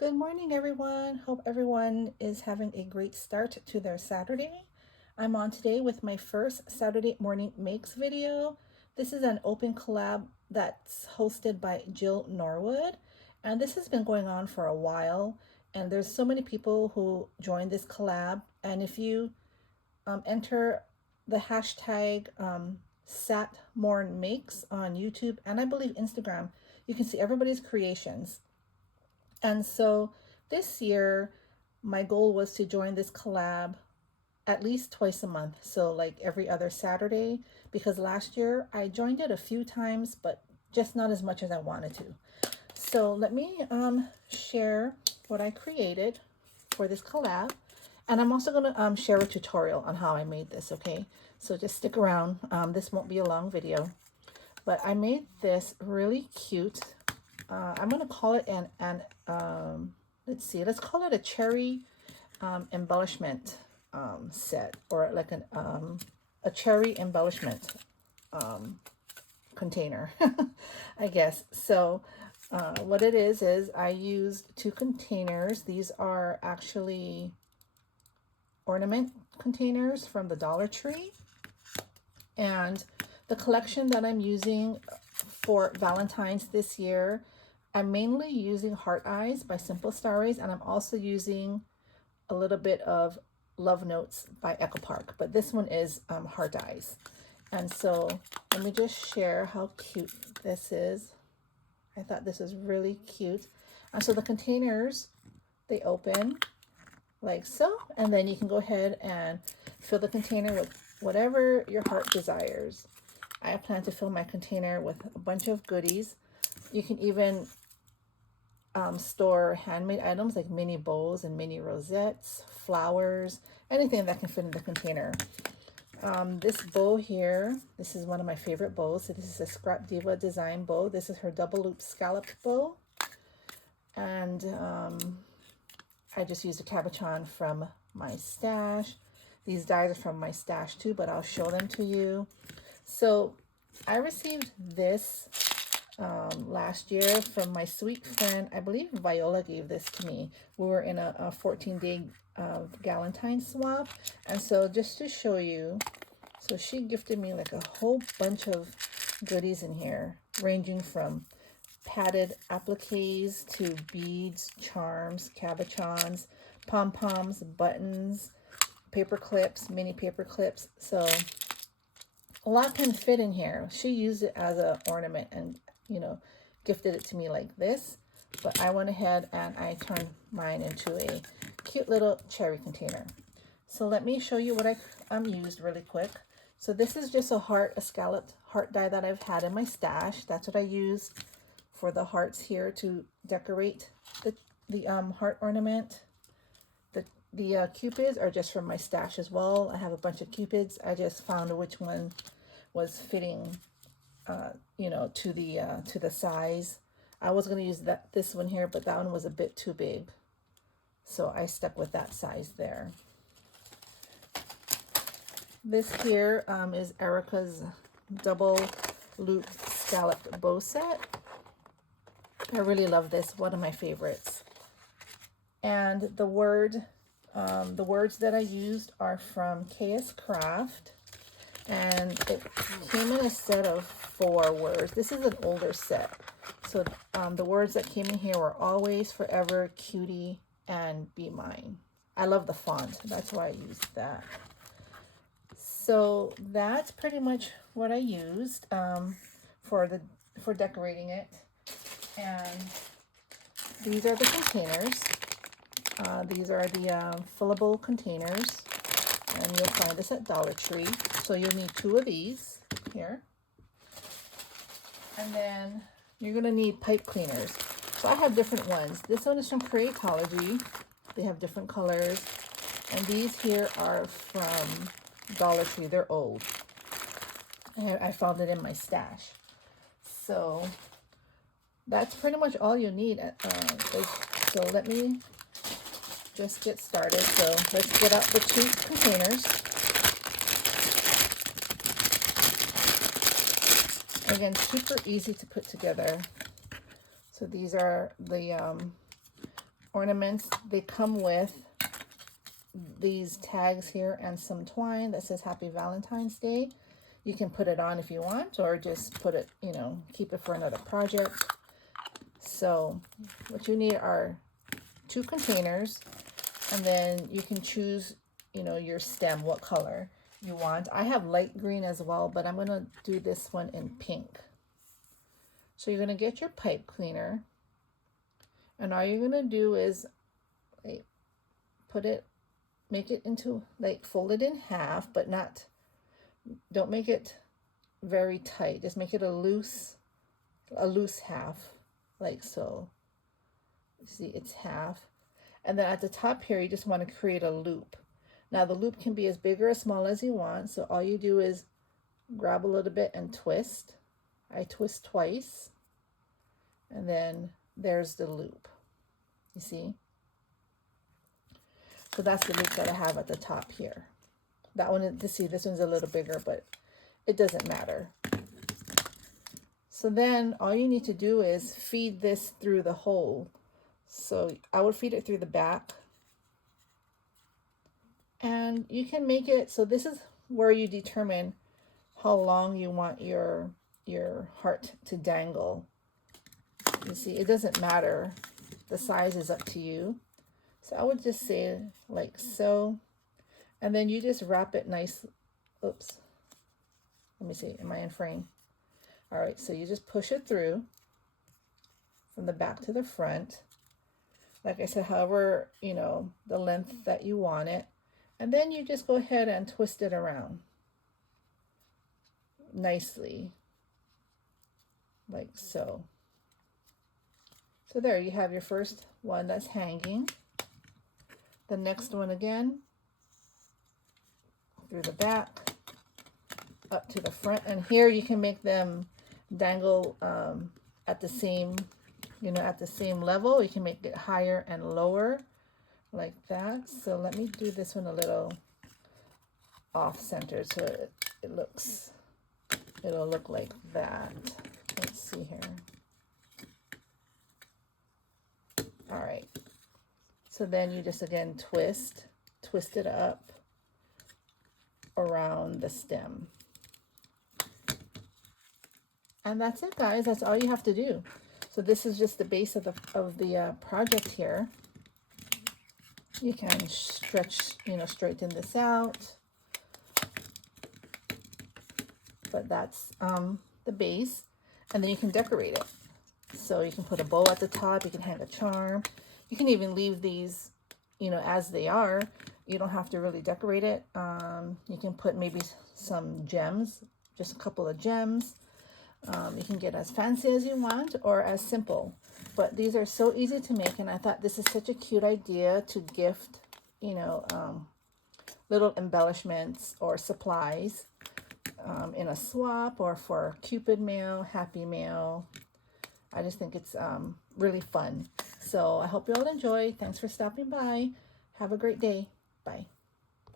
Good morning, everyone. Hope everyone is having a great start to their Saturday. I'm on today with my first Saturday morning makes video. This is an open collab that's hosted by Jill Norwood, and this has been going on for a while. And there's so many people who joined this collab. And if you enter the hashtag SatMornMakes on YouTube and I believe Instagram, you can see everybody's creations. And so this year, my goal was to join this collab at least twice a month. So, like every other Saturday, because last year I joined it a few times, but just not as much as I wanted to. So, let me share what I created for this collab. And I'm also going to share a tutorial on how I made this, okay? So, just stick around. This won't be a long video. But I made this really cute. I'm going to call it let's call it a cherry embellishment set, or like a cherry embellishment container, I guess. So what it is I used 2 containers. These are actually ornament containers from the Dollar Tree. And the collection that I'm using for Valentine's this year, I'm mainly using Heart Eyes by Simple Starries, and I'm also using a little bit of Love Notes by Echo Park, but this one is Heart Eyes. And so let me just share how cute this is. I thought this was really cute. And so the containers, they open like so, and then you can go ahead and fill the container with whatever your heart desires. I plan to fill my container with a bunch of goodies. You can even store handmade items like mini bows and mini rosettes, flowers, anything that can fit in the container. This bow here, this is one of my favorite bows. So this is a Scrap Diva design bow. This is her double loop scalloped bow. And I just used a cabochon from my stash. These dies are from my stash too, but I'll show them to you. So I received this last year from my sweet friend. I believe Viola gave this to me. We were in a 14-day Valentine swap. And so just to show you, so she gifted me like a whole bunch of goodies in here, ranging from padded appliques to beads, charms, cabochons, pom-poms, buttons, paper clips, mini paper clips. So a lot can fit in here. She used it as an ornament and, gifted it to me like this. But I went ahead and I turned mine into a cute little cherry container. So let me show you what I used really quick. So this is just a scalloped heart die that I've had in my stash. That's what I used for the hearts here to decorate the heart ornament. The cupids are just from my stash as well. I have a bunch of cupids. I just found which one was fitting, to the size. I was going to use this one here, but that one was a bit too big, so I stuck with that size there. This here is Erica's double loop scalloped bow set. I really love this, one of my favorites. And the words that I used are from KS Craft, and it came in a set of 4 words. This is an older set, so the words that came in here were always, forever, cutie, and be mine. I love the font, that's why I used that. So that's pretty much what I used for decorating it. And these are the containers. These are the fillable containers, and you'll find this at Dollar Tree. So you'll need 2 of these here. And then you're going to need pipe cleaners. So I have different ones. This one is from Creatology. They have different colors. And these here are from Dollar Tree. They're old. I found it in my stash. So that's pretty much all you need. So let me just get started. So let's get out the 2 containers. Again, super easy to put together. So these are the ornaments, they come with these tags here and some twine that says Happy Valentine's Day. You can put it on if you want, or just put it, you know, keep it for another project. So what you need are 2 containers, and then you can choose, you know, your stem, what color you want. I have light green as well, but I'm going to do this one in pink. So you're going to get your pipe cleaner, and all you're going to do is like, make it into, like, fold it in half, but don't make it very tight. Just make it a loose half, like so. You see, it's half. And then at the top here, you just want to create a loop. Now the loop can be as big or as small as you want. So all you do is grab a little bit and twist. I twist twice. And then there's the loop. You see? So that's the loop that I have at the top here. That one, this one's a little bigger, but it doesn't matter. So then all you need to do is feed this through the hole. So I would feed it through the back. And you can make it, so this is where you determine how long you want your heart to dangle. You see, it doesn't matter. The size is up to you. So I would just say like so. And then you just wrap it nice. Oops. Let me see. Am I in frame? All right. So you just push it through from the back to the front. Like I said, however, you know, the length that you want it. And then you just go ahead and twist it around nicely. Like so. So there you have your first one that's hanging. The next one again, through the back, up to the front. And here you can make them dangle at the same, you know, at the same level. You can make it higher and lower like that. So let me do this one a little off-centered so it'll look like that. Let's see here. All right. So then you just again twist it up around the stem. And that's it, guys. That's all you have to do. So this is just the base of the project here. You can stretch, you know, straighten this out. But that's the base. And then you can decorate it. So you can put a bow at the top. You can hang a charm. You can even leave these, you know, as they are. You don't have to really decorate it. You can put maybe some gems, just a couple of gems. You can get as fancy as you want or as simple. But these are so easy to make, and I thought this is such a cute idea to gift, you know, little embellishments or supplies in a swap or for Cupid mail, Happy Mail. I just think it's really fun. So I hope you all enjoy. Thanks for stopping by. Have a great day. Bye.